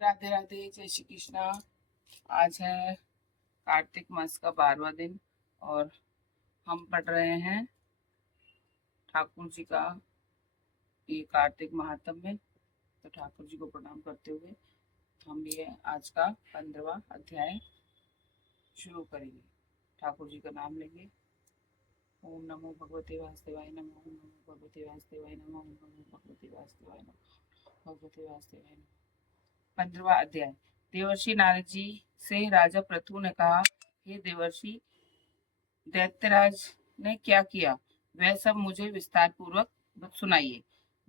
राधे राधे, जय श्री कृष्णा। आज है कार्तिक मास का 12वां दिन और हम पढ़ रहे हैं ठाकुर जी का ये कार्तिक महात्म्य में। तो ठाकुर जी को प्रणाम करते हुए हम ये आज का 15वां अध्याय शुरू करेंगे। ठाकुर जी का नाम लेंगे। ओम नमो भगवते वासुदेवाय नमः। ओम नमो भगवते वासुदेवाय नमः। ओम नमो भगवते वासुदेवाय नमः। भगवते वासुदेवाय नमः। 15वां अध्याय। देवर्षि नारद जी से राजा पृथु ने कहा, हे देवर्षि, दैत्यराज ने क्या किया वह सब मुझे विस्तार पूर्वक सुनाइए।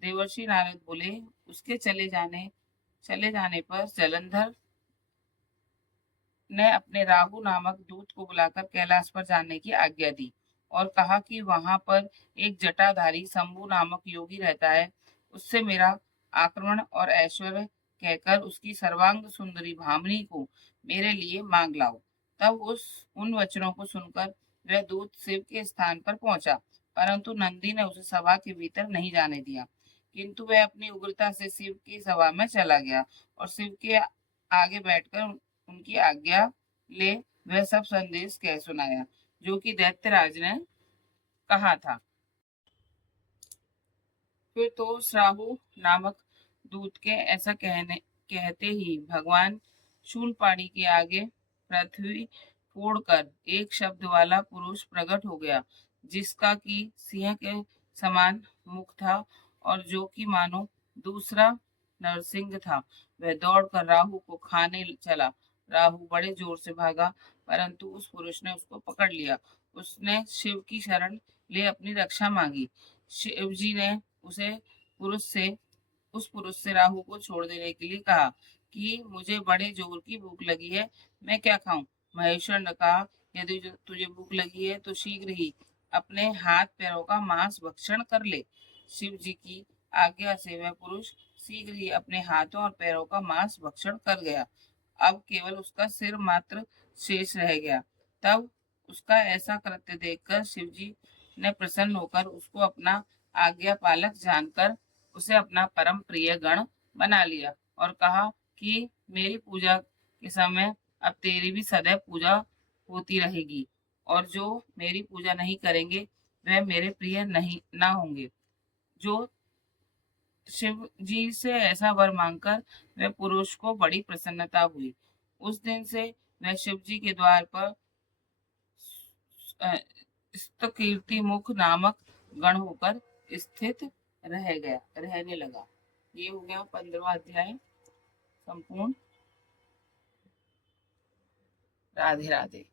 देवर्षि नारद बोले, उसके चले जाने पर जलंधर ने अपने राहु नामक दूत को बुलाकर कैलाश पर जाने की आज्ञा दी और कहा कि वहां पर एक जटाधारी शंभु नामक योगी रहता है। उससे मेरा आक्रमण और ऐश्वर्य कहकर उसकी सर्वांग सुंदरी भामिनी को मेरे लिए मांग लाओ। तब उन वचनों को सुनकर वह दूत शिव के स्थान पर पहुंचा, परंतु नंदी ने उसे सभा के भीतर नहीं जाने दिया। किंतु वह अपनी उग्रता से शिव की सभा में चला गया और शिव के आगे बैठकर उनकी आज्ञा ले वह सब संदेश कह सुनाया जो कि दैत्यराज ने कहा था। फिर तो राहु नामक दूत के ऐसा कहते ही भगवान शूलपाणी के आगे पृथ्वी फोड़कर एक शब्द वाला पुरुष प्रकट हो गया, जिसका कि सिंह के समान मुख था और जो कि मानो दूसरा नरसिंह था। वह दौड़कर राहु को खाने चला। राहु बड़े जोर से भागा, परंतु उस पुरुष ने उसको पकड़ लिया। उसने शिव की शरण ले अपनी रक्षा मांगी। शिव जी ने उस पुरुष से राहु को छोड़ देने के लिए कहा कि मुझे बड़े जोर की भूख लगी है, मैं क्या खाऊं। महेश्वर ने कहा, यदि तुझे भूख लगी है तो शीघ्र ही अपने हाथ पैरों का मांस भक्षण कर ले। शिव जी की आज्ञा से वह पुरुष शीघ्र ही अपने हाथों और पैरों का मांस भक्षण कर गया। अब केवल उसका सिर मात्र शेष रह गया। तब उसका ऐसा कृत्य देखकर शिव जी ने प्रसन्न होकर उसको अपना आज्ञा पालक जानकर उसे अपना परम प्रिय गण बना लिया और कहा कि मेरी पूजा के समय अब तेरी भी सदैव पूजा होती रहेगी, और जो मेरी पूजा नहीं करेंगे वह मेरे प्रिय नहीं ना होंगे। जो शिव जी से ऐसा वर मांगकर वह पुरुष को बड़ी प्रसन्नता हुई। उस दिन से वह शिव जी के द्वार पर कीर्ति मुख नामक गण होकर स्थित रहने लगा। ये हो गया 15वां अध्याय संपूर्ण। राधे राधे।